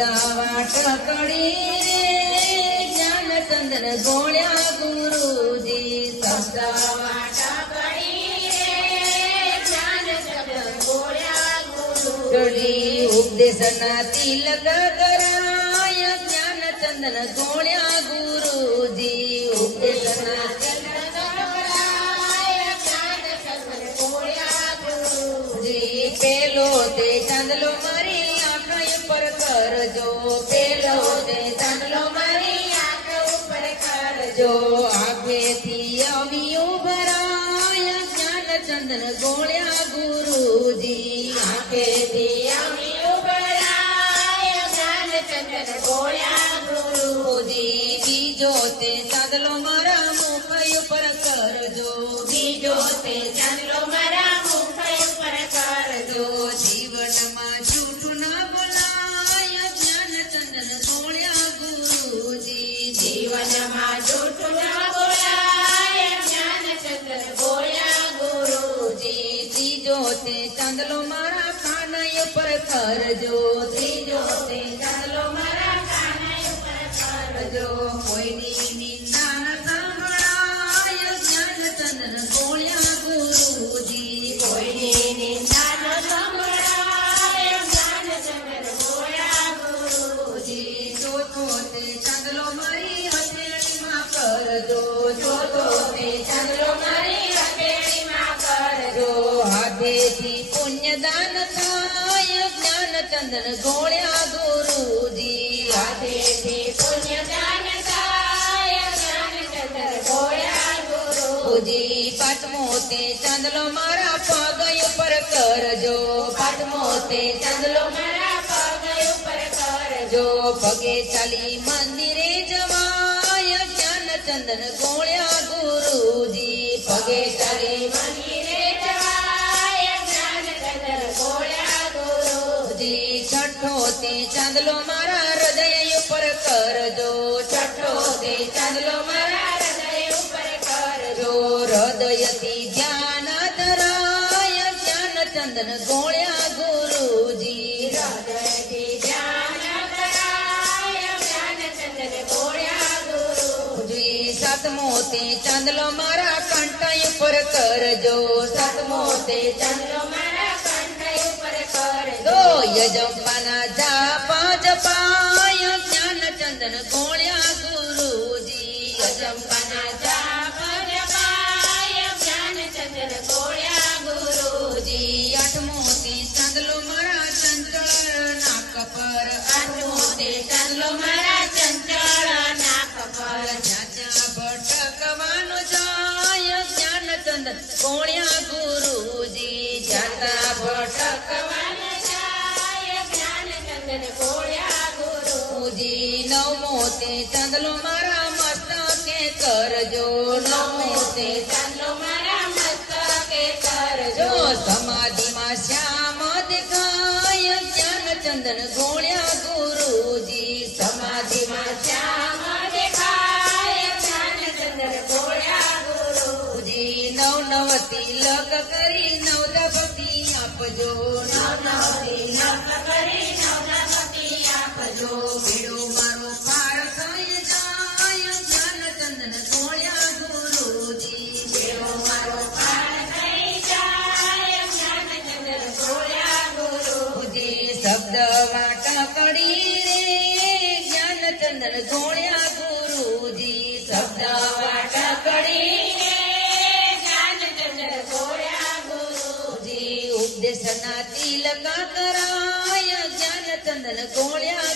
વાટકડી રે જ્ઞાનચંદન ગોળ્યા ગુરુજી શબ્દ વાટકડી રે જ્ઞાનચંદન ગોળ્યા ગુરુજી ઉપદેશના તિલક કરાય જ્ઞાનચંદન ગોળ્યા ગુરુજી ઉપદેશના તિલક કરાય જ્ઞાનચંદન ગોળ્યા ગુરુજી પેલો તે ચાંદલો મારી ઉપર કરજો પેલો તે ચાંદલો મારી આંખ ઉપર કરજો આંખેથી અમીઓ ભરાય જ્ઞાનચંદન ગોળ્યા ગુરુજી આંખેથી અમીઓ ભરાય જ્ઞાનચંદન ગોળ્યા ગુરુજી બીજો તે ચાંદલો મારા મુખ ઉપર કરજો બીજો તે ચાંદલો મારા મુખ ઉપર કરજો જીવનમાં જૂઠું ના બોલાય જ્ઞાનચંદન ગોળ્યા ગુરુજી જીવનમાં જૂઠું ના બોલાય જ્ઞાનચંદન ગોળ્યા ગુરુજી ત્રીજો તે ચાંદલો મારા કાનય ઉપર કરજો ત્રીજો તે ચાંદલો મારા કાનય ઉપર કરજો કોઈની નિંદા ન સાંભળાય જ્ઞાનચંદન ગોળ્યા ગુરુજી કોઈની નિંદા ન સાંભળાય જ્ઞાનચંદન ગોળ્યા ગુરુજી ચોથો તે ચાંદલો મારી હથેળીમાં કરજો ચોથો તે ચાંદલો મારી હથેળીમાં કરજો હાથેથી પુણ્યદાન થાય જ્ઞાનચંદન ગોળ્યા ગુરુજી હાથેથી પુણ્યદાન થાય જ્ઞાનચંદન ગોળ્યા ગુરુજી પાંચમો તે ચાંદલો મારા પગ ઉપર કરજો પાંચમો તે ચાંદલો મારા પગ ઉપર કરજો પગે ચાલી મંદિરે જવાય જ્ઞાનચંદન ગોળ્યા ગુરુજી પગે ચાલી મંદિરે જવાય જ્ઞાનચંદન ગોળ્યા ગુરુજી છઠ્ઠો તે ચાંદલો મારા હૃદય ઉપર કરજો છઠ્ઠો તે ચાંદલો મારા હૃદય ઉપર કરજો હૃદયથી ધ્યાન ધરાય જ્ઞાનચંદન ગોળ્યા ગુરુજી હૃદયથી ધ્યાન ધરાય જ્ઞાનચંદન ગોળ્યા ગુરુજી સાતમો તે ચાંદલો મારા કંઠ ઉપર કરજો સાતમો તે ચાંદલો મારા કંઠ ઉપર કરજો યજંપાના જાપા જપાય જ્ઞાનચંદન ગોળ્યા ગુરુજી યજંપાના જાપા જપાય જ્ઞાનચંદન ગોળ્યા ગુરુજી આઠમો તે ચાંદલો મારા ચંચળ નાક પર આઠમો તે ચાંદલો મારા ચંચળ નાક પર જ્યાં ભટકવાનો જાય જ્ઞાનચંદન ગોળ્યા ગુરુજી જ્યાં ભટકવાનો જાય જ્ઞાનચંદન ગોળ્યા ગુરુજી નવમો તે ચાંદલો મારા મસ્તકે કરજો નવમો તે ચાંદલો મારા મસ્તકે કરજો સમાધિમાં શ્યામ દેખાય જ્ઞાનચંદન ગોળ્યા ગુરુજી સમાધિમાં શ્યામ દેખાય જ્ઞાનચંદન ગોળ્યા ગુરુજી નવ નવ તિલક કરી નવ ભક્તિ આપજો નવ નવ તિલક કરી નવ ભક્તિ આપજો બેડો મારો પાર થઈ જાય જ્ઞાનચંદન ગોળ્યા ગુરુજી બેડો મારો પાર થઈ જાય જ્ઞાનચંદન ગોળ્યા ગુરુજી શબ્દ વાટકડી રે જ્ઞાનચંદન ગોળ્યા ગુરુજી શબ્દ વાટકડી રે જ્ઞાનચંદન ગોળ્યા ગુરુજી ઉપદેશના તિલક કરાય જ્ઞાનચંદન ગોળ્યા